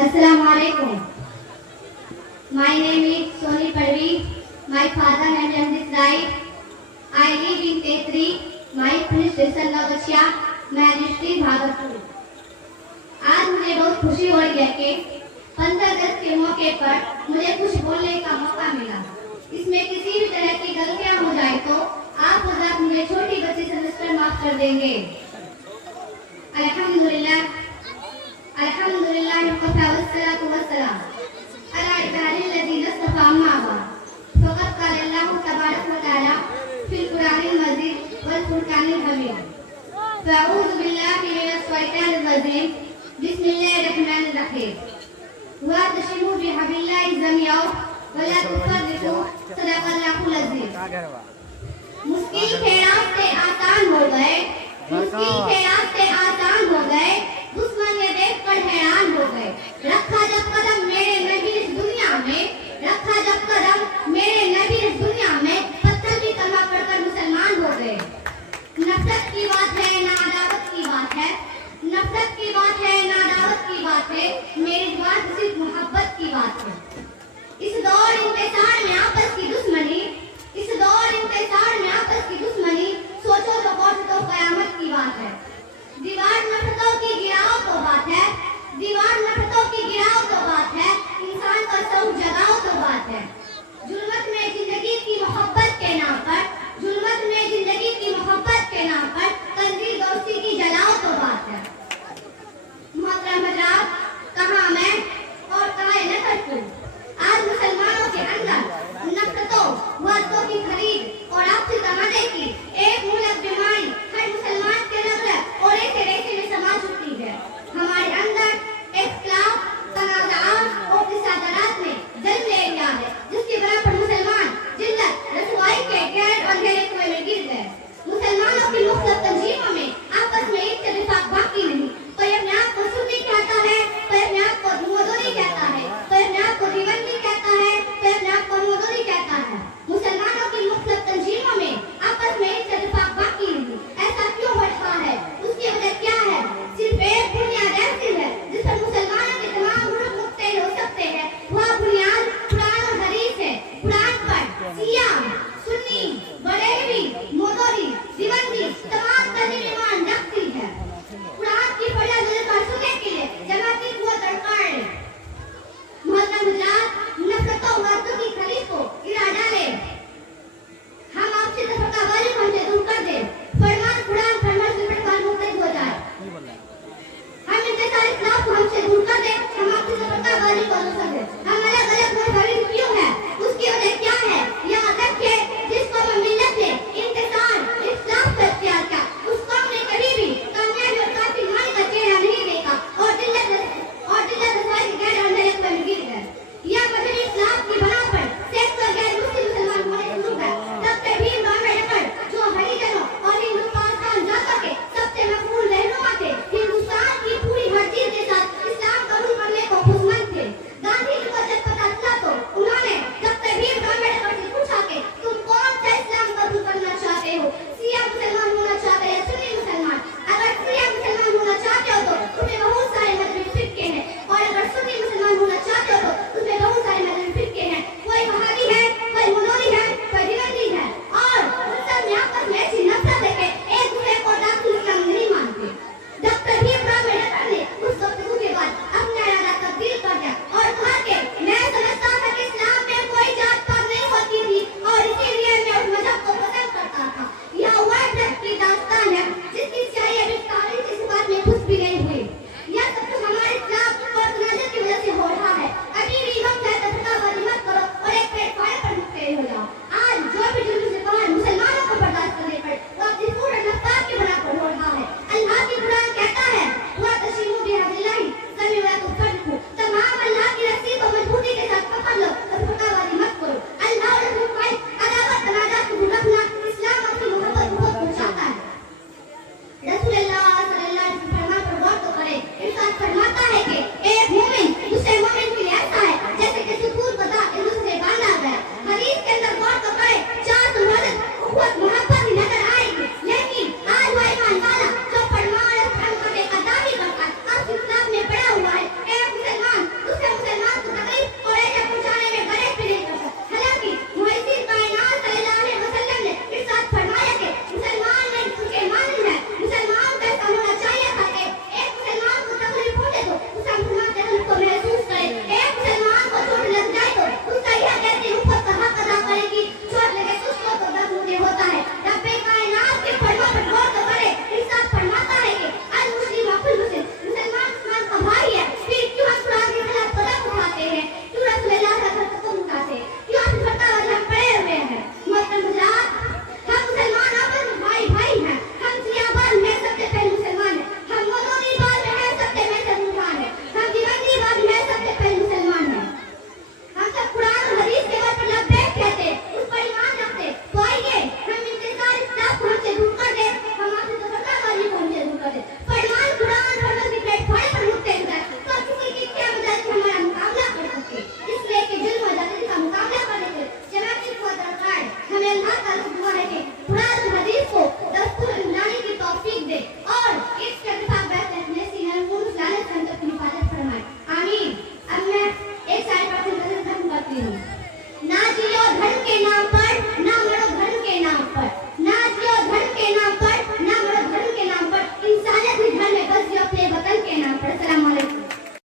Assalamu alaikum. My name is Soni Parveen. My father and I am this right. I live in Tetri. My police station Navachia. मैं district Bhagalpur. आज मुझे बहुत खुशी हो रही है कि 15 अगस्त के मौके पर मुझे कुछ बोलने का मौका मिला। इसमें किसी भी तरह की गलतियां हो जाए तो आप हज़रात मुझे छोटी बच्ची समझकर माफ कर देंगे। अल्हम्दुलिल्लाह अल्हम्दुलिल्लाह वकफ़ा वस्सलातु वस्सलाम अला इबादिल्लज़ीना इस्तफ़ा अम्मा बाद। फ़क़द क़ाल अल्लाहु तबारक व तआला फ़िल क़ुरआनिल मजीद वल फ़ुरक़ानिल हमीद। फ़अऊज़ु बिल्लाहि मिनश शैतानिर रजीम। बिस्मिल्लाहिर रहमानिर रहीम। वअतसिमू बिहबिल्लाहि जमीअन वला तुफ़र्रिक़ू सदक़ल्लाहुल अज़ीम। मुश्किल के रास्ते आसान हो गए, मुश्किल के रास्ते आसान हो गए, दुश्मन ये देखकर हैरान हो गए। रखा जब कदम मेरे नबी इस दुनिया में, रखा जब कदम मेरे नबी इस दुनिया में, पत्थर भी कलमा पढ़कर मुसलमान हो गए। नफरत की बात है ना अदावत की बात है, नफरत की बात है ना अदावत की बात है, मेरी बात सिर्फ मोहब्बत की बात है। इस दौर इंतजार में आपस की दुश्मनी, इस दौर इंतजार में आपस की दुश्मनी, सोचो तो पहुंच तो कयामत की बात है। दीवार नफरतों की गिराओ तो बात है, दीवार नफरतों की गिराओ तो बात है, इंसान का शौक जगाओ तो बात है। जुल्मत में जिंदगी की मोहब्बत के नाम पर, जुल्मत में जिंदगी की मोहब्बत के नाम पर कंजील दोस्ती की जलाओ तो बात है। मोहतरम हज़रात, कहाँ मैं और कहाँ नफरत को। आज मुसलमानों के अंदर नफरतों वादों की खरीद और आपसी तमन्ने की एक मूलक बीमारी हर मुसलमान के अंदर और ऐसे रेशे में समा चुकी है। हमारे अंदर इख्तिलाफ, तनाज़ुआत और तशादुरात ने जन्म ले लिया है, जिसके बराबर मुसलमान जिल्लत, रसवाई के गैर अंधेरे कुएं में गिर गए। मुसलमानों की मुख्तलिफ